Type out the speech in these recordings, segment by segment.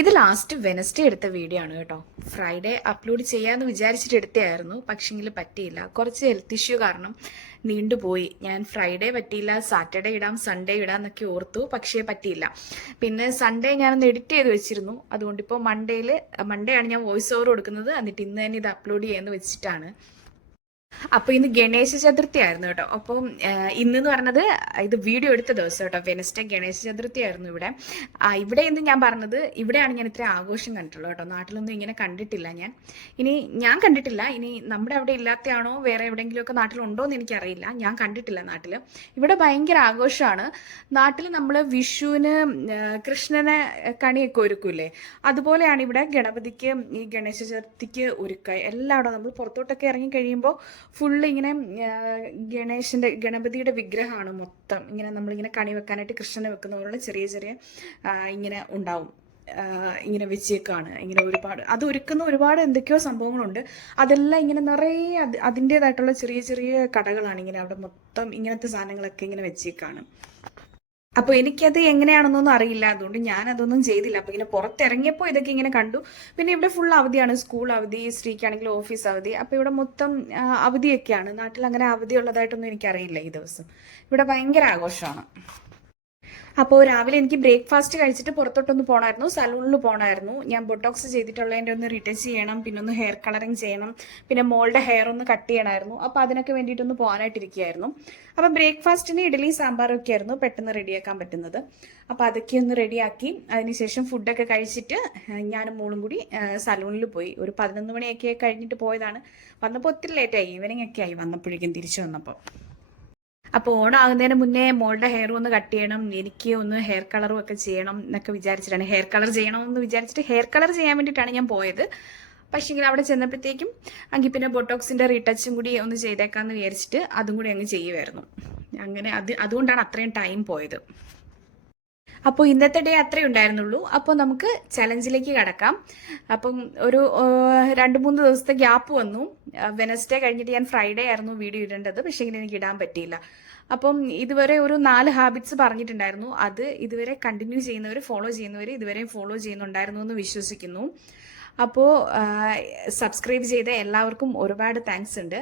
ഇത് last Wednesday എടുത്ത video ആണ് കേട്ടോ. ഫ്രൈഡേ അപ്ലോഡ് ചെയ്യാമെന്ന് വിചാരിച്ചിട്ട് എടുത്തതായിരുന്നു, പക്ഷെങ്കിൽ പറ്റിയില്ല. കുറച്ച് ഹെൽത്ത് ഇഷ്യൂ കാരണം നീണ്ടുപോയി. ഞാൻ ഫ്രൈഡേ പറ്റിയില്ല, സാറ്റർഡേ ഇടാം, സൺഡേ ഇടാം എന്നൊക്കെ ഓർത്തു, പക്ഷേ പറ്റിയില്ല. പിന്നെ സൺഡേ ഞാനൊന്ന് എഡിറ്റ് ചെയ്ത് വെച്ചിരുന്നു. അതുകൊണ്ട് ഇപ്പോൾ മൺഡേ ആണ് ഞാൻ വോയിസ് ഓവർ കൊടുക്കുന്നത്. എന്നിട്ട് ഇന്ന് തന്നെ ഇത് അപ്ലോഡ് ചെയ്യാമെന്ന് വെച്ചിട്ടാണ്. അപ്പൊ ഇന്ന് ഗണേശ ചതുർത്ഥി ആയിരുന്നു കേട്ടോ. അപ്പം ഇന്നെന്ന് പറഞ്ഞത് ഇത് വീഡിയോ എടുത്ത ദിവസം കേട്ടോ, വെനസ്ഡേ ഗണേശ ചതുർത്ഥി ആയിരുന്നു ഇവിടെ. ഇവിടെ ഇന്ന് ഞാൻ പറഞ്ഞത് ഇവിടെയാണ് ഞാൻ ഇത്ര ആഘോഷം കണ്ടിട്ടുള്ളത് കേട്ടോ. നാട്ടിലൊന്നും ഇങ്ങനെ കണ്ടിട്ടില്ല ഞാൻ കണ്ടിട്ടില്ല. ഇനി നമ്മുടെ അവിടെ ഇല്ലാത്തയാണോ വേറെ എവിടെയെങ്കിലുമൊക്കെ നാട്ടിലുണ്ടോ എന്ന് എനിക്കറിയില്ല. ഞാൻ കണ്ടിട്ടില്ല നാട്ടിൽ. ഇവിടെ ഭയങ്കര ആഘോഷമാണ്. നാട്ടിൽ നമ്മൾ വിഷുവിന് കൃഷ്ണനെ കണിയൊക്കെ ഒരുക്കൂലേ, അതുപോലെയാണ് ഇവിടെ ഗണപതിക്ക് ഈ ഗണേശ ചതുർത്ഥിക്ക് ഒരുക്കുക. എല്ലായിടും നമ്മൾ പുറത്തോട്ടൊക്കെ ഇറങ്ങി കഴിയുമ്പോൾ ഫുള്ള് ഇങ്ങനെ ഗണപതിയുടെ വിഗ്രഹമാണ് മൊത്തം. ഇങ്ങനെ നമ്മളിങ്ങനെ കണി വെക്കാനായിട്ട് കൃഷ്ണനെ വെക്കുന്ന പോലുള്ള ചെറിയ ചെറിയ ഇങ്ങനെ ഉണ്ടാവും, ഇങ്ങനെ വെച്ചേക്കാണ്. ഇങ്ങനെ അത് ഒരുക്കുന്ന ഒരുപാട് എന്തൊക്കെയോ സംഭവങ്ങളുണ്ട്. അതെല്ലാം ഇങ്ങനെ നിറയെ അതിൻ്റെതായിട്ടുള്ള ചെറിയ ചെറിയ കടകളാണ്. ഇങ്ങനെ അവിടെ മൊത്തം ഇങ്ങനത്തെ സാധനങ്ങളൊക്കെ ഇങ്ങനെ വെച്ചേക്കാണ്. അപ്പോൾ എനിക്കത് എങ്ങനെയാണെന്നൊന്നും അറിയില്ല, അതുകൊണ്ട് ഞാൻ അതൊന്നും ചെയ്തില്ല. അപ്പോൾ ഇങ്ങനെ പുറത്തിറങ്ങിയപ്പോൾ ഇതൊക്കെ ഇങ്ങനെ കണ്ടു. പിന്നെ ഇവിടെ ഫുൾ അവധിയാണ്, സ്കൂൾ അവധി, സ്ത്രീക്കാണെങ്കിൽ ഓഫീസ് അവധി. അപ്പോൾ ഇവിടെ മൊത്തം അവധിയൊക്കെയാണ്. നാട്ടിൽ അങ്ങനെ അവധി ഉള്ളതായിട്ടൊന്നും എനിക്കറിയില്ല ഈ ദിവസം. ഇവിടെ ഭയങ്കര ആഘോഷമാണ്. അപ്പോൾ രാവിലെ എനിക്ക് ബ്രേക്ക്ഫാസ്റ്റ് കഴിച്ചിട്ട് പുറത്തോട്ടൊന്ന് പോകണമായിരുന്നു, സലൂണിൽ പോകണമായിരുന്നു. ഞാൻ ബൊട്ടോക്സ് ചെയ്തിട്ടുള്ളതിൻ്റെ ഒന്ന് റീടച്ച് ചെയ്യണം, പിന്നെ ഒന്ന് ഹെയർ കളറിങ് ചെയ്യണം, പിന്നെ മോളുടെ ഹെയർ ഒന്ന് കട്ട് ചെയ്യണമായിരുന്നു. അപ്പോൾ അതിനൊക്കെ വേണ്ടിയിട്ടൊന്ന് പോകാനായിട്ടിരിക്കുകയായിരുന്നു. അപ്പോൾ ബ്രേക്ക്ഫാസ്റ്റിന് ഇഡലി സാമ്പാറും ഒക്കെ ആയിരുന്നു പെട്ടെന്ന് റെഡിയാക്കാൻ പറ്റുന്നത്. അപ്പോൾ അതൊക്കെ ഒന്ന് റെഡിയാക്കി അതിനുശേഷം ഫുഡൊക്കെ കഴിച്ചിട്ട് ഞാനും മോളും കൂടി സലൂണിൽ പോയി. ഒരു 11 മണിയൊക്കെ കഴിഞ്ഞിട്ട് പോയതാണ്. വന്നപ്പോൾ ഒത്തിരി ലേറ്റായി, ഈവനിങ് ഒക്കെ ആയി വന്നപ്പോഴേക്കും, തിരിച്ചു വന്നപ്പോൾ. അപ്പോൾ ഓണാകുന്നതിന് മുന്നേ മോളുടെ ഹെയർ ഒന്ന് കട്ട് ചെയ്യണം, എനിക്ക് ഒന്ന് ഹെയർ കളറും ഒക്കെ ചെയ്യണം എന്നൊക്കെ വിചാരിച്ചിട്ടാണ്. ഹെയർ കളർ ചെയ്യണമെന്ന് വിചാരിച്ചിട്ട് ഹെയർ കളർ ചെയ്യാൻ വേണ്ടിയിട്ടാണ് ഞാൻ പോയത്. പക്ഷേ ഇങ്ങനെ അവിടെ ചെന്നപ്പോഴത്തേക്കും എങ്കിൽ പിന്നെ ബൊട്ടോക്സിൻ്റെ റീടച്ചും കൂടി ഒന്ന് ചെയ്തേക്കാമെന്ന് വിചാരിച്ചിട്ട് അതും കൂടി അങ്ങ് ചെയ്യുമായിരുന്നു. അങ്ങനെ അതുകൊണ്ടാണ് അത്രയും ടൈം പോയത്. അപ്പോൾ ഇന്നത്തെ ഡേ അത്രേ ഉണ്ടായിരുന്നുള്ളൂ. അപ്പോൾ നമുക്ക് ചലഞ്ചിലേക്ക് കടക്കാം. അപ്പം ഒരു 2-3 ദിവസത്തെ ഗ്യാപ്പ് വന്നു. വെനസ്ഡേ കഴിഞ്ഞിട്ട് ഞാൻ ഫ്രൈഡേ ആയിരുന്നു വീഡിയോ ഇടേണ്ടത്, പക്ഷേ ഇങ്ങനെ എനിക്ക് ഇടാൻ പറ്റിയില്ല. അപ്പം ഇതുവരെ ഒരു 4 ഹാബിറ്റ്സ് പറഞ്ഞിട്ടുണ്ടായിരുന്നു. അത് ഇതുവരെ കണ്ടിന്യൂ ചെയ്യുന്നവർ, ഫോളോ ചെയ്യുന്നവർ ഇതുവരെയും ഫോളോ ചെയ്യുന്നുണ്ടായിരുന്നു എന്ന് വിശ്വസിക്കുന്നു. അപ്പോൾ സബ്സ്ക്രൈബ് ചെയ്ത എല്ലാവർക്കും ഒരുപാട് താങ്ക്സ് ഉണ്ട്.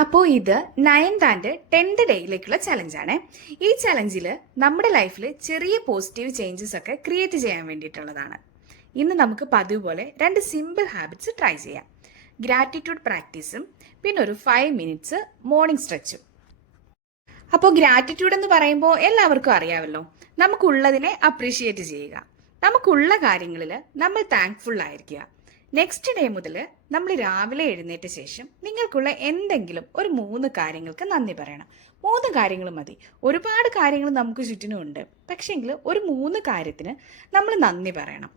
അപ്പോൾ ഇത് 9th ആൻഡ് 10th ഡേയിലേക്കുള്ള ചലഞ്ചാണ്. ഈ ചലഞ്ചിൽ നമ്മുടെ ലൈഫിൽ ചെറിയ പോസിറ്റീവ് ചേഞ്ചസ് ഒക്കെ ക്രിയേറ്റ് ചെയ്യാൻ വേണ്ടിയിട്ടുള്ളതാണ്. ഇന്ന് നമുക്ക് പതിവ് പോലെ 2 സിമ്പിൾ ഹാബിറ്റ്സ് ട്രൈ ചെയ്യാം. ഗ്രാറ്റിറ്റ്യൂഡ് പ്രാക്ടീസും പിന്നെ ഒരു 5 മിനിറ്റ്സ് മോർണിംഗ് സ്ട്രെച്ചും. അപ്പോൾ ഗ്രാറ്റിറ്റ്യൂഡ് എന്ന് പറയുമ്പോൾ എല്ലാവർക്കും അറിയാമല്ലോ, നമുക്കുള്ളതിനെ അപ്രീഷിയേറ്റ് ചെയ്യുക, നമുക്കുള്ള കാര്യങ്ങളിൽ നമ്മൾ താങ്ക്ഫുൾ ആയിരിക്കുക. നെക്സ്റ്റ് ഡേ മുതൽ നമ്മൾ രാവിലെ എഴുന്നേറ്റ ശേഷം നിങ്ങൾക്കുള്ള എന്തെങ്കിലും ഒരു 3 കാര്യങ്ങൾക്ക് നന്ദി പറയണം. 3 കാര്യങ്ങൾ മതി. ഒരുപാട് കാര്യങ്ങൾ നമുക്ക് ചുറ്റിനുമുണ്ട്, പക്ഷേങ്കിൽ ഒരു 3 കാര്യത്തിന് നമ്മൾ നന്ദി പറയണം.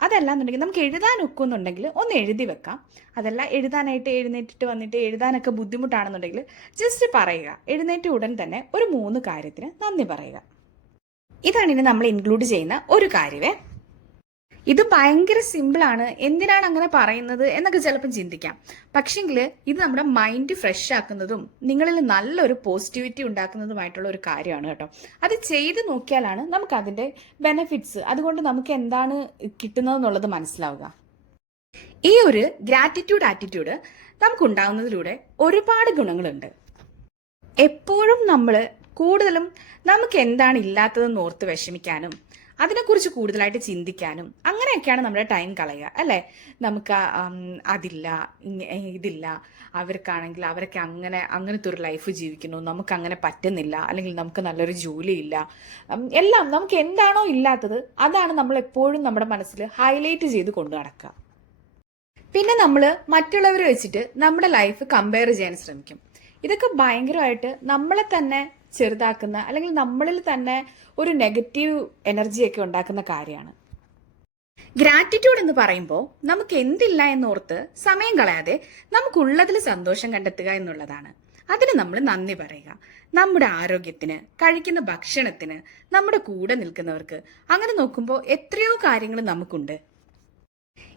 അതല്ല എന്നുണ്ടെങ്കിൽ നമുക്ക് എഴുതാൻ ഒക്കുന്നുണ്ടെങ്കിൽ ഒന്ന് എഴുതി വെക്കാം. അതല്ല എഴുതാനായിട്ട് എഴുന്നേറ്റിട്ട് വന്നിട്ട് എഴുതാനൊക്കെ ബുദ്ധിമുട്ടാണെന്നുണ്ടെങ്കിൽ ജസ്റ്റ് പറയുക, എഴുന്നേറ്റ് ഉടൻ തന്നെ ഒരു 3 കാര്യത്തിന് നന്ദി പറയുക. ഇതാണ് ഇനി നമ്മൾ ഇൻക്ലൂഡ് ചെയ്യുന്ന ഒരു കാര്യമേ. ഇത് ഭയങ്കര സിമ്പിളാണ്, എന്തിനാണ് അങ്ങനെ പറയുന്നത് എന്നൊക്കെ ചിലപ്പം ചിന്തിക്കാം. പക്ഷെങ്കിൽ ഇത് നമ്മുടെ മൈൻഡ് ഫ്രഷ് ആക്കുന്നതും നിങ്ങളിൽ നല്ലൊരു പോസിറ്റിവിറ്റി ഉണ്ടാക്കുന്നതുമായിട്ടുള്ള ഒരു കാര്യമാണ് കേട്ടോ. അത് ചെയ്ത് നോക്കിയാലാണ് നമുക്ക് അതിൻ്റെ ബെനിഫിറ്റ്സ്, അതുകൊണ്ട് നമുക്ക് എന്താണ് കിട്ടുന്നതെന്നുള്ളത് മനസ്സിലാവുക. ഈ ഒരു ഗ്രാറ്റിറ്റ്യൂഡ് ആറ്റിറ്റ്യൂഡ് നമുക്കുണ്ടാകുന്നതിലൂടെ ഒരുപാട് ഗുണങ്ങളുണ്ട്. എപ്പോഴും നമ്മൾ കൂടുതലും നമുക്ക് എന്താണ് ഇല്ലാത്തതെന്ന് ഓർത്ത് വിഷമിക്കാനും അതിനെക്കുറിച്ച് കൂടുതലായിട്ട് ചിന്തിക്കാനും അങ്ങനെയൊക്കെയാണ് നമ്മുടെ ടൈം കളയുക, അല്ലേ? നമുക്ക് അതില്ല, ഇതില്ല, അവർക്കാണെങ്കിൽ അവരൊക്കെ അങ്ങനത്തെ ഒരു ലൈഫ് ജീവിക്കുന്നു, നമുക്ക് അങ്ങനെ പറ്റുന്നില്ല, അല്ലെങ്കിൽ നമുക്ക് നല്ലൊരു ജോലിയില്ല, എല്ലാം നമുക്ക് എന്താണോ ഇല്ലാത്തത് അതാണ് നമ്മൾ എപ്പോഴും നമ്മുടെ മനസ്സിൽ ഹൈലൈറ്റ് ചെയ്ത് കൊണ്ടു നടക്കുക. പിന്നെ നമ്മൾ മറ്റുള്ളവരെ വെച്ചിട്ട് നമ്മുടെ ലൈഫ് കമ്പയർ ചെയ്യാൻ ശ്രമിക്കും. ഇതൊക്കെ ഭയങ്കരമായിട്ട് നമ്മളെ തന്നെ ചെറുതാക്കുന്ന, അല്ലെങ്കിൽ നമ്മളിൽ തന്നെ ഒരു നെഗറ്റീവ് എനർജിയൊക്കെ ഉണ്ടാക്കുന്ന കാര്യമാണ്. ഗ്രാറ്റിറ്റ്യൂഡ് എന്ന് പറയുമ്പോൾ നമുക്ക് എന്തില്ല എന്നോർത്ത് സമയം കളയാതെ നമുക്കുള്ളതിൽ സന്തോഷം കണ്ടെത്തുക എന്നുള്ളതാണ്. അതിന് നമ്മൾ നന്ദി പറയുക. നമ്മുടെ ആരോഗ്യത്തിന്, കഴിക്കുന്ന ഭക്ഷണത്തിന്, നമ്മുടെ കൂടെ നിൽക്കുന്നവർക്ക്, അങ്ങനെ നോക്കുമ്പോൾ എത്രയോ കാര്യങ്ങൾ നമുക്കുണ്ട്.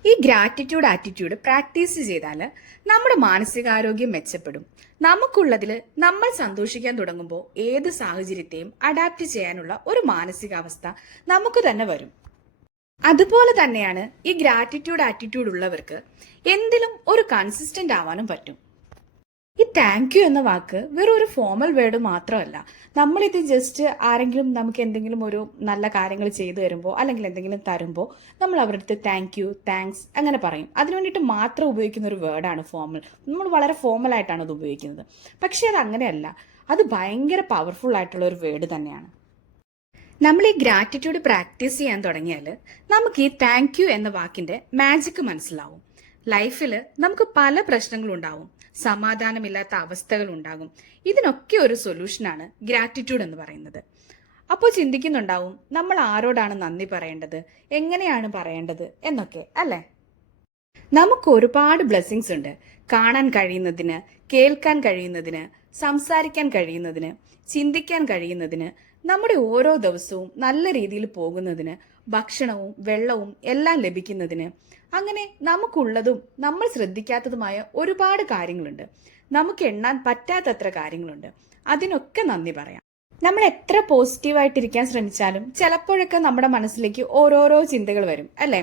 ഈ ഗ്രാറ്റിറ്റ്യൂഡ് ആറ്റിറ്റ്യൂഡ് പ്രാക്ടീസ് ചെയ്താൽ നമ്മുടെ മാനസികാരോഗ്യം മെച്ചപ്പെടും. നമുക്കുള്ളതിൽ നമ്മൾ സന്തോഷിക്കാൻ തുടങ്ങുമ്പോൾ ഏത് സാഹചര്യത്തെയും അഡാപ്റ്റ് ചെയ്യാനുള്ള ഒരു മാനസികാവസ്ഥ നമുക്ക് തന്നെ വരും. അതുപോലെ തന്നെയാണ് ഈ ഗ്രാറ്റിറ്റ്യൂഡ് ആറ്റിറ്റ്യൂഡ് ഉള്ളവർക്ക് എന്തിലും ഒരു കൺസിസ്റ്റന്റ് ആവാനും പറ്റും. ഈ താങ്ക് യു എന്ന വാക്ക് വെറും ഒരു ഫോമൽ വേർഡ് മാത്രമല്ല. നമ്മളിത് ജസ്റ്റ് ആരെങ്കിലും നമുക്ക് എന്തെങ്കിലും ഒരു നല്ല കാര്യങ്ങൾ ചെയ്തു തരുമ്പോൾ അല്ലെങ്കിൽ എന്തെങ്കിലും തരുമ്പോൾ നമ്മൾ അവരുടെ അടുത്ത് താങ്ക് യു, താങ്ക്സ് അങ്ങനെ പറയും. അതിനു വേണ്ടിയിട്ട് മാത്രം ഉപയോഗിക്കുന്ന ഒരു വേർഡാണ് ഫോമൽ. നമ്മൾ വളരെ ഫോമൽ ആയിട്ടാണ് അത് ഉപയോഗിക്കുന്നത്. പക്ഷെ അത് അങ്ങനെയല്ല. അത് ഭയങ്കര പവർഫുൾ ആയിട്ടുള്ള ഒരു വേർഡ് തന്നെയാണ്. നമ്മൾ ഈ ഗ്രാറ്റിറ്റ്യൂഡ് പ്രാക്ടീസ് ചെയ്യാൻ തുടങ്ങിയാൽ നമുക്ക് ഈ താങ്ക് യു എന്ന വാക്കിന്റെ മാജിക് മനസ്സിലാവും. ലൈഫിൽ നമുക്ക് പല പ്രശ്നങ്ങളുണ്ടാവും, സമാധാനമില്ലാത്ത അവസ്ഥകൾ ഉണ്ടാകും. ഇതിനൊക്കെ ഒരു സൊല്യൂഷനാണ് ഗ്രാറ്റിറ്റ്യൂഡ് എന്ന് പറയുന്നത്. അപ്പോൾ ചിന്തിക്കുന്നുണ്ടാവും, നമ്മൾ ആരോടാണ് നന്ദി പറയേണ്ടത്, എങ്ങനെയാണ് പറയേണ്ടത് എന്നൊക്കെ അല്ലേ? നമുക്ക് ഒരുപാട് ബ്ലെസ്സിങ്സ് ഉണ്ട്. കാണാൻ കഴിയുന്നതിന്, കേൾക്കാൻ കഴിയുന്നതിന്, സംസാരിക്കാൻ കഴിയുന്നതിന്, ചിന്തിക്കാൻ കഴിയുന്നതിന്, നമ്മുടെ ഓരോ ദിവസവും നല്ല രീതിയിൽ പോകുന്നതിന്, ഭക്ഷണവും വെള്ളവും എല്ലാം ലഭിക്കുന്നതിന്, അങ്ങനെ നമുക്കുള്ളതും നമ്മൾ ശ്രദ്ധിക്കാത്തതുമായ ഒരുപാട് കാര്യങ്ങളുണ്ട്. നമുക്ക് എണ്ണാൻ പറ്റാത്തത്ര കാര്യങ്ങളുണ്ട്. അതിനൊക്കെ നന്ദി പറയാം. നമ്മൾ എത്ര പോസിറ്റീവായിട്ടിരിക്കാൻ ശ്രമിച്ചാലും ചിലപ്പോഴൊക്കെ നമ്മുടെ മനസ്സിലേക്ക് ഓരോരോ ചിന്തകൾ വരും അല്ലേ?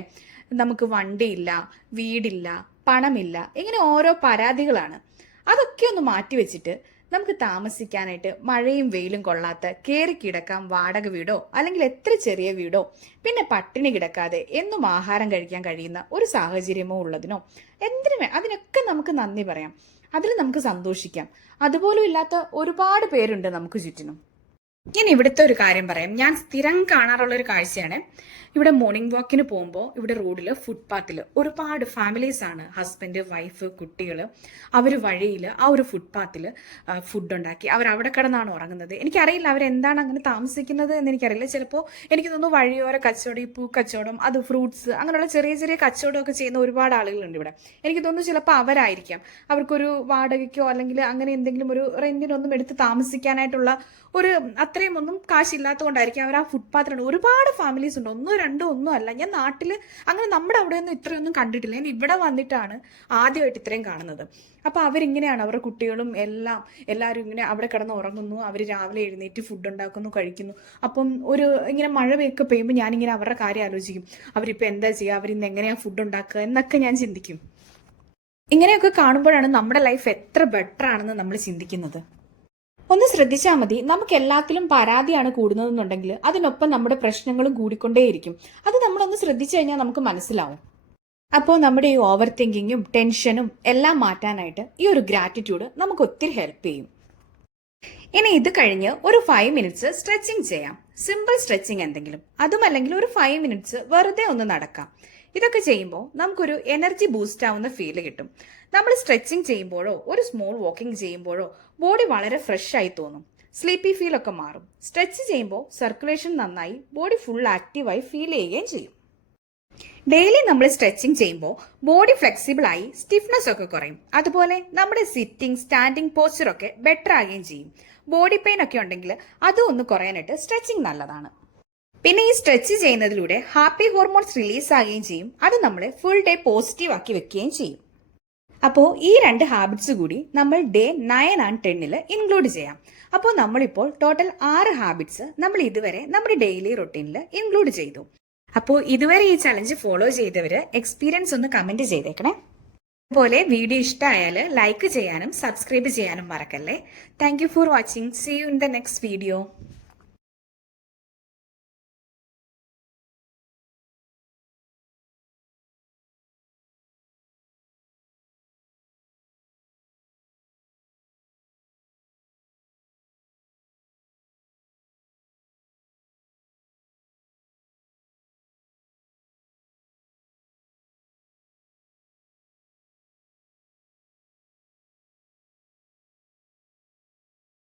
നമുക്ക് വണ്ടിയില്ല, വീടില്ല, പണമില്ല, ഇങ്ങനെ ഓരോ പരാതികളാണ്. അതൊക്കെ ഒന്ന് മാറ്റിവെച്ചിട്ട് നമുക്ക് താമസിക്കാനായിട്ട് മഴയും വെയിലും കൊള്ളാത്ത കയറി കിടക്കാം വാടക വീടോ അല്ലെങ്കിൽ എത്ര ചെറിയ വീടോ, പിന്നെ പട്ടിണി കിടക്കാതെ എന്നും ആഹാരം കഴിക്കാൻ കഴിയുന്ന ഒരു സാഹചര്യമോ ഉള്ളതിനോ എന്തിനുമേ അതിനൊക്കെ നമുക്ക് നന്ദി പറയാം. അതിൽ നമുക്ക് സന്തോഷിക്കാം. അതുപോലും ഇല്ലാത്ത ഒരുപാട് പേരുണ്ട് നമുക്ക് ചുറ്റിനും. ഞാൻ ഇവിടുത്തെ ഒരു കാര്യം പറയാം. ഞാൻ സ്ഥിരം കാണാറുള്ള ഒരു കാഴ്ചയാണ്. ഇവിടെ മോർണിംഗ് വാക്കിന് പോകുമ്പോൾ ഇവിടെ റോഡിൽ ഫുട്പാത്തിൽ ഒരുപാട് ഫാമിലീസ് ആണ്, ഹസ്ബൻഡ്, വൈഫ്, കുട്ടികൾ. അവർ വഴിയിൽ ആ ഒരു ഫുട്പാത്തിൽ ഫുഡ് ഉണ്ടാക്കി അവർ അവിടെ കിടന്നാണ് ഉറങ്ങുന്നത്. എനിക്കറിയില്ല അവരെന്താണ് അങ്ങനെ താമസിക്കുന്നത് എന്ന് എനിക്കറിയില്ല. ചിലപ്പോൾ എനിക്ക് തോന്നുന്നു വഴിയോര കച്ചവടം, ഈ പൂക്കച്ചവടം, അത് ഫ്രൂട്ട്സ്, അങ്ങനെയുള്ള ചെറിയ ചെറിയ കച്ചവടമൊക്കെ ചെയ്യുന്ന ഒരുപാട് ആളുകളുണ്ട് ഇവിടെ. എനിക്ക് തോന്നുന്നു ചിലപ്പോൾ അവരായിരിക്കാം. അവർക്കൊരു വാടകയ്ക്കോ അല്ലെങ്കിൽ അങ്ങനെ എന്തെങ്കിലും ഒരു റെന്റിനൊന്നും എടുത്ത് താമസിക്കാനായിട്ടുള്ള ഒരു അത്രയും ഒന്നും കാശില്ലാത്തതുകൊണ്ടായിരിക്കും അവർ ആ ഫുട്പാത്തിലുണ്ട്. ഒരുപാട് ഫാമിലീസ് ഉണ്ട്, ഒന്നോ രണ്ടോ ഒന്നും അല്ല. ഞാൻ നാട്ടിൽ അങ്ങനെ നമ്മുടെ അവിടെയൊന്നും ഇത്രയൊന്നും കണ്ടിട്ടില്ല. ഞാൻ ഇവിടെ വന്നിട്ടാണ് ആദ്യമായിട്ട് ഇത്രയും കാണുന്നത്. അപ്പോൾ അവരിങ്ങനെയാണ്, അവരുടെ കുട്ടികളും എല്ലാവരും ഇങ്ങനെ അവിടെ കിടന്ന് ഉറങ്ങുന്നു. അവർ രാവിലെ എഴുന്നേറ്റ് ഫുഡ് ഉണ്ടാക്കുന്നു, കഴിക്കുന്നു. അപ്പം ഇങ്ങനെ മഴയൊക്കെ പെയ്യുമ്പോൾ ഞാനിങ്ങനെ അവരുടെ കാര്യം ആലോചിക്കും. അവരിപ്പോൾ എന്താ ചെയ്യുക, അവരിന്ന് എങ്ങനെയാണ് ഫുഡ് ഉണ്ടാക്കുക എന്നൊക്കെ ഞാൻ ചിന്തിക്കും. ഇങ്ങനെയൊക്കെ കാണുമ്പോഴാണ് നമ്മുടെ ലൈഫ് എത്ര ബെറ്റർ ആണെന്ന് നമ്മൾ ചിന്തിക്കുന്നത്. ഒന്ന് ശ്രദ്ധിച്ചാൽ മതി, നമുക്ക് എല്ലാത്തിലും പരാതിയാണ് കൂടുന്നതെന്നുണ്ടെങ്കിൽ അതിനൊപ്പം നമ്മുടെ പ്രശ്നങ്ങളും കൂടിക്കൊണ്ടേയിരിക്കും. അത് നമ്മളൊന്ന് ശ്രദ്ധിച്ചു കഴിഞ്ഞാൽ നമുക്ക് മനസ്സിലാവും. അപ്പോൾ നമ്മുടെ ഈ ഓവർ തിങ്കിങ്ങും ടെൻഷനും എല്ലാം മാറ്റാനായിട്ട് ഈ ഒരു ഗ്രാറ്റിറ്റ്യൂഡ് നമുക്ക് ഒത്തിരി ഹെൽപ്പ് ചെയ്യും. ഇനി ഇത് കഴിഞ്ഞ് ഒരു 5 മിനിറ്റ്സ് സ്ട്രെച്ചിങ് ചെയ്യാം. സിമ്പിൾ സ്ട്രെച്ചിങ് എന്തെങ്കിലും, അതുമല്ലെങ്കിൽ ഒരു 5 മിനിറ്റ്സ് വെറുതെ ഒന്ന് നടക്കാം. ഇതൊക്കെ ചെയ്യുമ്പോൾ നമുക്കൊരു എനർജി ബൂസ്റ്റ് ആവുന്ന ഫീൽ കിട്ടും. നമ്മൾ സ്ട്രെച്ചിങ് ചെയ്യുമ്പോഴോ ഒരു സ്മോൾ വാക്കിംഗ് ചെയ്യുമ്പോഴോ ബോഡി വളരെ ഫ്രഷ് ആയി തോന്നും. സ്ലീപ്പി ഫീൽ ഒക്കെ മാറും. സ്ട്രെച്ച് ചെയ്യുമ്പോൾ സർക്കുലേഷൻ നന്നായി ബോഡി ഫുൾ ആക്റ്റീവായി ഫീൽ ചെയ്യുകയും ചെയ്യും. ഡെയിലി നമ്മൾ സ്ട്രെച്ചിങ് ചെയ്യുമ്പോൾ ബോഡി ഫ്ലെക്സിബിൾ ആയി സ്റ്റിഫ്നെസ് ഒക്കെ കുറയും. അതുപോലെ നമ്മുടെ സിറ്റിംഗ്, സ്റ്റാൻഡിംഗ് പോസ്ചർ ഒക്കെ ബെറ്റർ ആകുകയും ചെയ്യും. ബോഡി പെയിൻ ഒക്കെ ഉണ്ടെങ്കിൽ അതും ഒന്ന് കുറയാനായിട്ട് സ്ട്രെച്ചിങ് നല്ലതാണ്. പിന്നെ ഈ സ്ട്രെച്ച് ചെയ്യുന്നതിലൂടെ ഹാപ്പി ഹോർമോൺസ് റിലീസ് ആകുകയും ചെയ്യും. അത് നമ്മളെ ഫുൾ ഡേ പോസിറ്റീവ് ആക്കി വെക്കുകയും ചെയ്യും. അപ്പോൾ ഈ 2 ഹാബിറ്റ്സ് കൂടി നമ്മൾ ഡേ 9 ആൻഡ് 10 ഇൻക്ലൂഡ് ചെയ്യാം. അപ്പോൾ നമ്മളിപ്പോൾ ടോട്ടൽ 6 ഹാബിറ്റ്സ് നമ്മൾ ഇതുവരെ നമ്മുടെ ഡെയിലി റൊട്ടീനിൽ ഇൻക്ലൂഡ് ചെയ്തു. അപ്പോൾ ഇതുവരെ ഈ ചലഞ്ച് ഫോളോ ചെയ്തവര് എക്സ്പീരിയൻസ് ഒന്ന് കമന്റ് ചെയ്തേക്കണേ. അതുപോലെ വീഡിയോ ഇഷ്ടമായാൽ ലൈക്ക് ചെയ്യാനും സബ്സ്ക്രൈബ് ചെയ്യാനും മറക്കല്ലേ. Thank you for watching. See you in the next video.